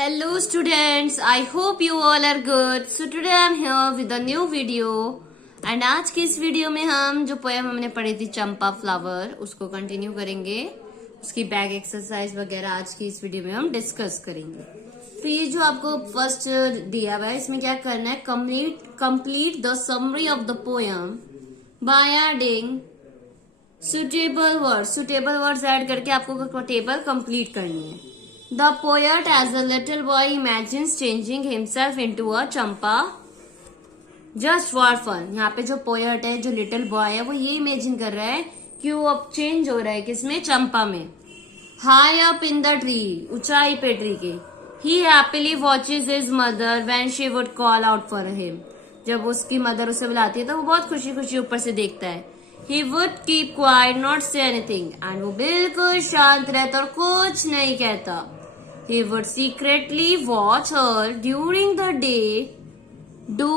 Hello students, I hope you all are good. So today I am here with a new video and आज की इस video में हम जो poem हमने पढ़ी थी चंपा फ्लावर उसको कंटिन्यू करेंगे. उसकी बैक एक्सरसाइज वगैरह आज की इस वीडियो में हम डिस्कस करेंगे. तो ये जो आपको फर्स्ट दिया हुआ है इसमें क्या करना है, complete the summary of the poem by adding suitable words add करके आपको टेबल कंप्लीट करनी है. The poet as a little boy imagines changing himself into a Champa just for fun. यहाँ पे जो पोएट है, जो लिटिल बॉय है, वो ये इमेजिन कर रहा है कि वो अब चेंज हो रहा है किसमें, चंपा में. High up in the tree, ऊंचाई पे ट्री के. He happily watches his mother when she would call out for him. जब उसकी मदर उसे बुलाती है तो वो बहुत खुशी खुशी ऊपर से देखता है. He would keep quiet, not say anything. And वो बिल्कुल शांत रहता और कुछ नहीं कहता. He would secretly watch her during the day, do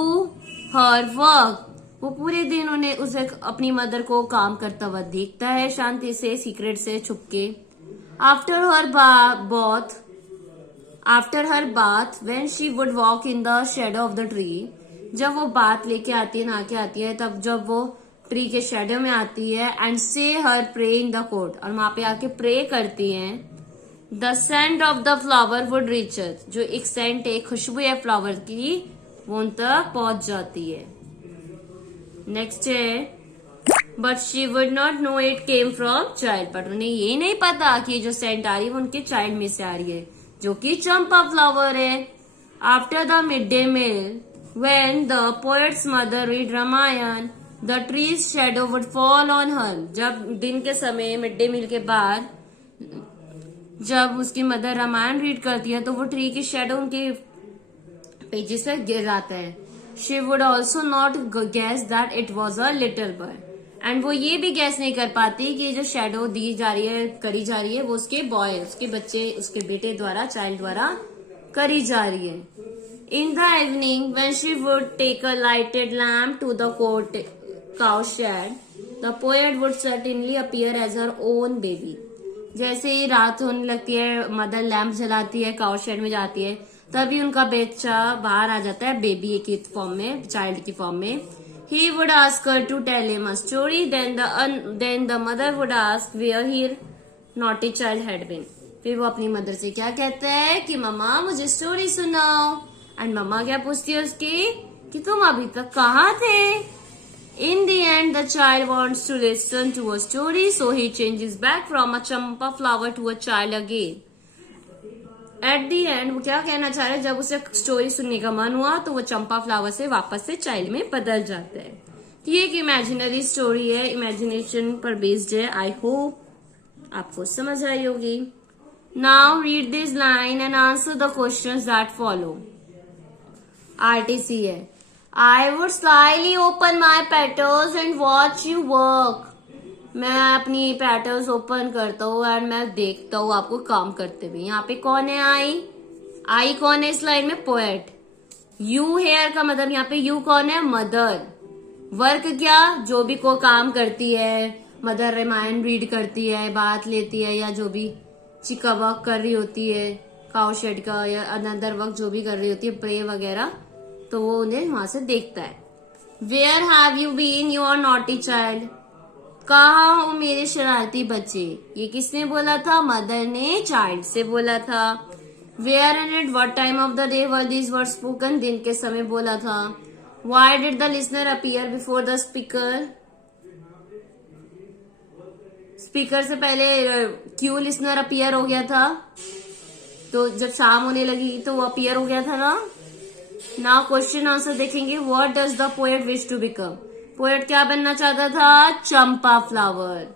her work. वो पूरे दिन उसे अपनी मदर को काम करता हुआ देखता है शांति से, सीक्रेट से, छुप के. After her bath, when she would walk in the shadow of the tree, जब वो बात लेके आती है, नहा के आती है, तब जब वो ट्री के शेडो में आती है, and say her pray in the court, और वहां पे आके प्रे करती है. The scent of the flower would reach her. जो एक सेंट है, खुशबू है फ्लावर की, वो उन तक पहुंच जाती है. नेक्स्ट है, but she would not know it came from child. but उन्हें ये नहीं पता कि जो सेंट आ रही है वो उनके चाइल्ड में से आ रही है, जो कि चंपा फ्लावर है. After the midday meal, when the poet's mother read Ramayan, the tree's shadow would fall on her. जब दिन के समय मिड डे मील के बाद जब उसकी मदर रामायण रीड करती है तो वो ट्री की शेडो उनके पेजेस पे गिर जाता है. She would also not gas that it was a little boy. And वो ये भी गैस नहीं कर पाती कि जो शेडो दी जा रही है, करी जा रही है, वो उसके बॉय, उसके बच्चे, उसके बेटे द्वारा, चाइल्ड द्वारा करी जा रही है. In the evening when she would take a lighted lamp to the cow shed, the poet would certainly appear as her own baby. जैसे ही रात होने लगती है, मदर लैम्प जलाती है, काउ शेड में जाती है, तभी उनका बच्चा बाहर आ जाता है बेबी की फॉर्म में, चाइल्ड की फॉर्म में. He would ask her to tell him a story. Then the mother would ask where here naughty child had been. फिर वो अपनी मदर से क्या कहता है कि मम्मा मुझे स्टोरी सुनाओ. एंड मम्मा क्या पूछती है उसकी कि तुम अभी तक कहाँ थे. In the end, the child wants to listen to a story, so he changes back from a champa flower to a child again. At the end, वो क्या कहना चाह रहे हैं, जब उसे स्टोरी सुनने का मन हुआ तो वो चंपा फ्लावर से वापस से चाइल्ड में बदल जाता है. तो ये एक इमेजिनरी स्टोरी है, इमेजिनेशन पर बेस्ड है. आई होप आपको समझ आई होगी. Now read this line and answer the questions that follow. RTC है. I would slyly open my petals and watch you work. मैं अपनी पेटल्स ओपन करता हूँ एंड मैं देखता हूँ आपको काम करते हुए. यहाँ पे कौन है, आई कौन है इस लाइन में, पोएट. यू हेयर का मतलब यहाँ पे यू कौन है, मदर. वर्क क्या, जो भी को काम करती है, मदर रामायण रीड करती है, बात लेती है, या जो भी चिका वर्क कर रही होती है, काउ शेड का या अनदर वर्क जो भी कर रही होती है, प्रे वगैरह, तो वो उन्हें वहां से देखता है. Where have you been your naughty child. कहाँ हो मेरे शरारती बच्चे. ये किसने बोला था, मदर ने चाइल्ड से बोला था. Where and at what time of the day were these words spoken. दिन के समय बोला था. Why did the listener appear before the speaker. Speaker से पहले क्यों लिसनर अपीयर हो गया था, तो जब शाम होने लगी तो वो अपीयर हो गया था ना. नाउ क्वेश्चन आंसर देखेंगे. What does the poet wish to become. Poet क्या बनना चाहता था, champa flower.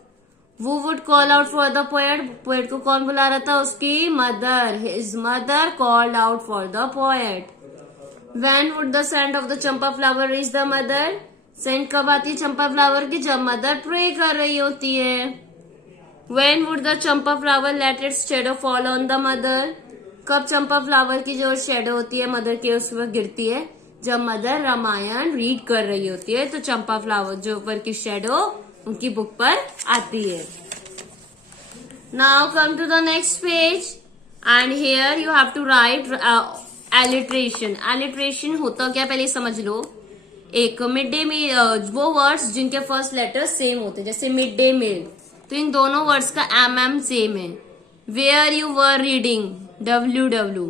Who would call out for the poet. Poet को कौन बुला रहा था, उसकी mother. His mother called out for the poet. When would the scent of the champa flower reach the mother. Scent कब आती है चंपा फ्लावर की, जब मदर प्रे कर रही होती है. When would the champa flower let its shadow fall on the mother. कब चंपा फ्लावर की जो शेडो होती है मदर के उस पर गिरती है, जब मदर रामायण रीड कर रही होती है, तो चंपा फ्लावर जो ऊपर की शेडो उनकी बुक पर आती है. Now come to the next page. And here you have to write alliteration. Alliteration होता क्या पहले समझ लो। एक मिड डे मील, वो वर्ड्स जिनके फर्स्ट लेटर सेम होते हैं, जैसे मिड डे मील, तो इन दोनों वर्ड्स का एम सेम है। Where you were reading, WW।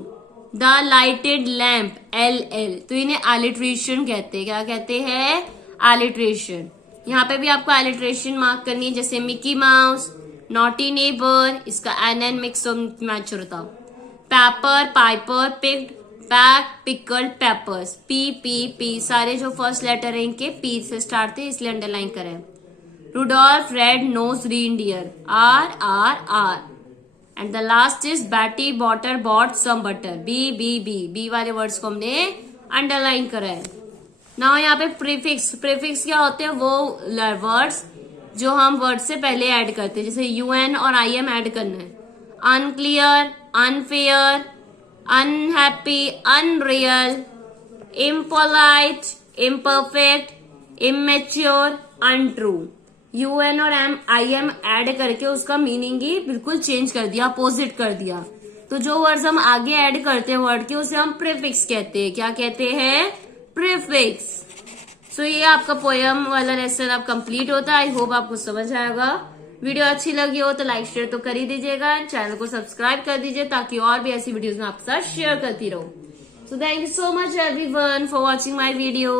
The lighted lamp, LL, तो इन्हें एलिट्रेशन कहते हैं। क्या कहते हैं? एलिट्रेशन। यहाँ पे भी आपको एलिट्रेशन मार्क करनी है, जैसे मिकी माउस, नॉटी नेबर, इसका NN मिक्स मैच होता। Paper, Piper, picked, pack, pickled, papers, P, सारे जो फर्स्ट लेटर है इनके P से स्टार्ट थे, इसलिए अंडरलाइन करें। Rudolph red nose reindeer, R। And the last is Betty Botter bought some butter, B वाले वर्ड्स को हमने अंडरलाइन करा है। नाउ यहाँ पे प्रीफिक्स। प्रीफिक्स क्या होते हैं? वो वर्ड्स जो हम वर्ड से पहले ऐड करते हैं, जैसे UN और IM ऐड करना है। Unclear, unfair, unhappy, unreal, impolite, imperfect, immature, untrue. UN और IM ऐड करके उसका मीनिंग ही बिल्कुल चेंज कर दिया, अपोजिट कर दिया। तो जो वर्ड्स हम आगे ऐड करते हैं वर्ड के, उसे हम प्रीफिक्स कहते हैं। क्या कहते हैं? प्रीफिक्स। सो ये आपका पोयम वाला लेसन अब कंप्लीट होता है। आई होप आपको समझ आएगा। वीडियो अच्छी लगी हो तो लाइक शेयर तो कर ही दीजिएगा, चैनल को सब्सक्राइब कर दीजिए ताकि और भी ऐसी वीडियोस में आपके साथ शेयर करती रहूं। So thank you so much everyone for watching my video.